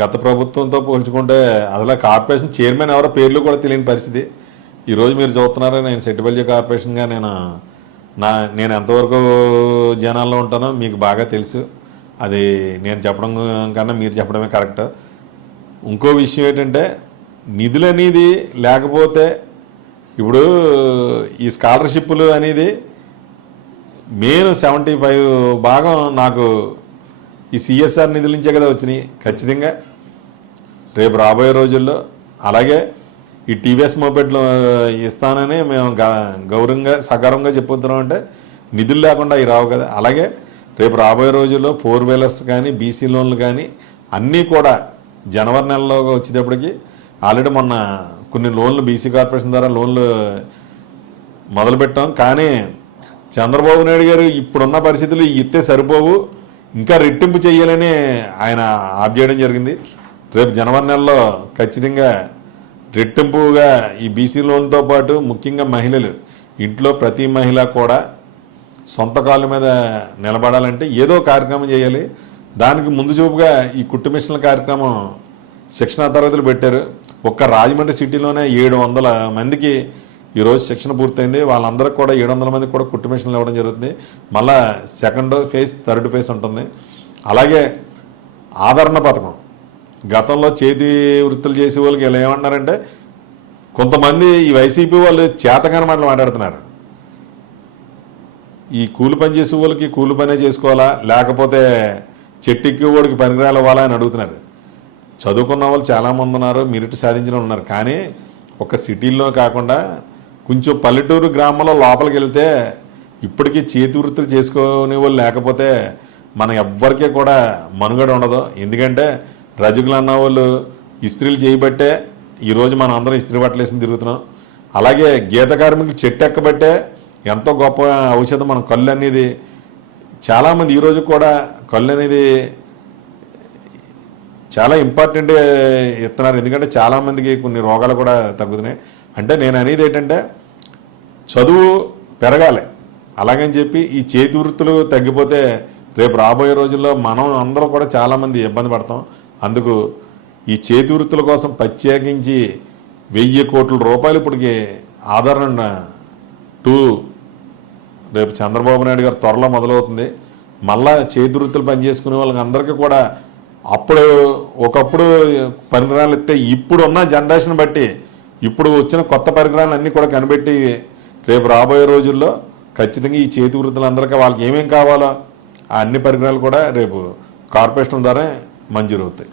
గత ప్రభుత్వంతో పోల్చుకుంటే అసలు కార్పొరేషన్ చైర్మన్ ఎవరో పేర్లు కూడా తెలియని పరిస్థితి. ఈరోజు మీరు చూస్తున్నారో నేను సెట్టిబల్జీ కార్పొరేషన్గా నేను నా నేను ఎంతవరకు జనాల్లో ఉంటానో మీకు బాగా తెలుసు. అది నేను చెప్పడం కన్నా మీరు చెప్పడమే కరెక్ట్. ఇంకో విషయం ఏంటంటే నిధులు అనేది లేకపోతే ఇప్పుడు ఈ స్కాలర్షిప్లు అనేది మెయిన్ సెవెంటీ ఫైవ్ భాగం నాకు ఈ సిఎస్ఆర్ నిధుల నుంచే కదా వచ్చినాయి. ఖచ్చితంగా. రేపు రాబోయే రోజుల్లో అలాగే ఈ టీవీఎస్ మోపెట్లు ఇస్తానని మేము గ- గౌరవంగా సకారంగా చెప్పుతున్నాం అంటే నిధులు లేకుండా అవి రావు కదా. అలాగే రేపు రాబోయే రోజుల్లో ఫోర్ వీలర్స్ కానీ బీసీ లోన్లు కానీ అన్నీ కూడా జనవరి నెలలో వచ్చేటప్పటికి ఆల్రెడీ మొన్న కొన్ని లోన్లు బీసీ కార్పొరేషన్ ద్వారా లోన్లు మొదలుపెట్టాం. కానీ చంద్రబాబు నాయుడు గారు ఇప్పుడున్న పరిస్థితులు ఇస్తే సరిపోవు. ఇంకా రెట్టింపు చేయాలని ఆయన ఆప్ చేయడం జరిగింది. రేపు జనవరి నెలలో ఖచ్చితంగా రెట్టింపుగా ఈ బీసీ లోన్తో పాటు ముఖ్యంగా మహిళలు ఇంట్లో ప్రతి మహిళ కూడా సొంత కాళ్ళ మీద నిలబడాలంటే ఏదో కార్యక్రమం చేయాలి. దానికి ముందు చూపుగా ఈ కుట్టు మిషన్ల కార్యక్రమం శిక్షణ తరగతులు పెట్టారు. ఒక్క రాజమండ్రి సిటీలోనే ఏడు వందల మందికి ఈరోజు శిక్షణ పూర్తయింది. వాళ్ళందరికీ కూడా ఏడు వందల మందికి కూడా కుట్టు మిషన్లు ఇవ్వడం జరుగుతుంది. మళ్ళా సెకండ్ ఫేజ్ థర్డ్ ఫేజ్ ఉంటుంది. అలాగే ఆదరణ పథకం. గతంలో చేతి వృత్తులు చేసే వాళ్ళకి ఇలా ఏమన్నారంటే కొంతమంది ఈ వైసీపీ వాళ్ళు చేతకాని మాటలు మాట్లాడుతున్నారు. ఈ కూలి పని చేసే వాళ్ళకి కూలి పనే చేసుకోవాలా? లేకపోతే చెట్టెక్కి వాడికి పనికిరాలు ఇవ్వాలా అని అడుగుతున్నారు. చదువుకున్న వాళ్ళు చాలామంది ఉన్నారు మెరిట్ సాధించిన ఉన్నారు. కానీ ఒక సిటీల్లో కాకుండా కొంచెం పల్లెటూరు గ్రామంలో లోపలికి వెళ్తే ఇప్పటికీ చేతి వృత్తులు చేసుకునే వాళ్ళు లేకపోతే మనం ఎవ్వరికీ కూడా మనుగడ ఉండదు. ఎందుకంటే రజకులు అన్న వాళ్ళు ఇస్త్రీలు చేయబట్టే ఈరోజు మనం అందరం ఇస్త్రీ బట్టలు వేసుకుని తిరుగుతున్నాం. అలాగే గీత కార్మికులు చెట్టు ఎక్కబట్టే ఎంతో గొప్ప ఔషధం మనం కళ్ళు అనేది చాలామంది ఈరోజు కూడా కళ్ళు అనేది చాలా ఇంపార్టెంట్ ఇస్తున్నారు. ఎందుకంటే చాలామందికి కొన్ని రోగాలు కూడా తగ్గుతున్నాయి. అంటే నేను అనేది ఏంటంటే చదువు పెరగాలి. అలాగని చెప్పి ఈ చేతి వృత్తులు తగ్గిపోతే రేపు రాబోయే రోజుల్లో మనం అందరం కూడా చాలామంది ఇబ్బంది పడతాం. అందుకు ఈ చేతి వృత్తుల కోసం ప్రత్యేకించి వెయ్యి కోట్ల రూపాయలు ఇప్పటికి ఆదరణ టూ రేపు చంద్రబాబు నాయుడు గారు త్వరలో మొదలవుతుంది. మళ్ళా చేతి వృత్తులు పనిచేసుకునే వాళ్ళకి అందరికీ కూడా అప్పుడు ఒకప్పుడు పరికరాలు ఇస్తే ఇప్పుడు ఉన్న జనరేషన్ బట్టి ఇప్పుడు వచ్చిన కొత్త పరికరాలు అన్నీ కూడా కనిపెట్టి రేపు రాబోయే రోజుల్లో ఖచ్చితంగా ఈ చేతి వృత్తులందరికీ వాళ్ళకి ఏమేం కావాలో ఆ అన్ని పరికరాలు కూడా రేపు కార్పొరేషన్ ద్వారా మంజూరు అవుతాయి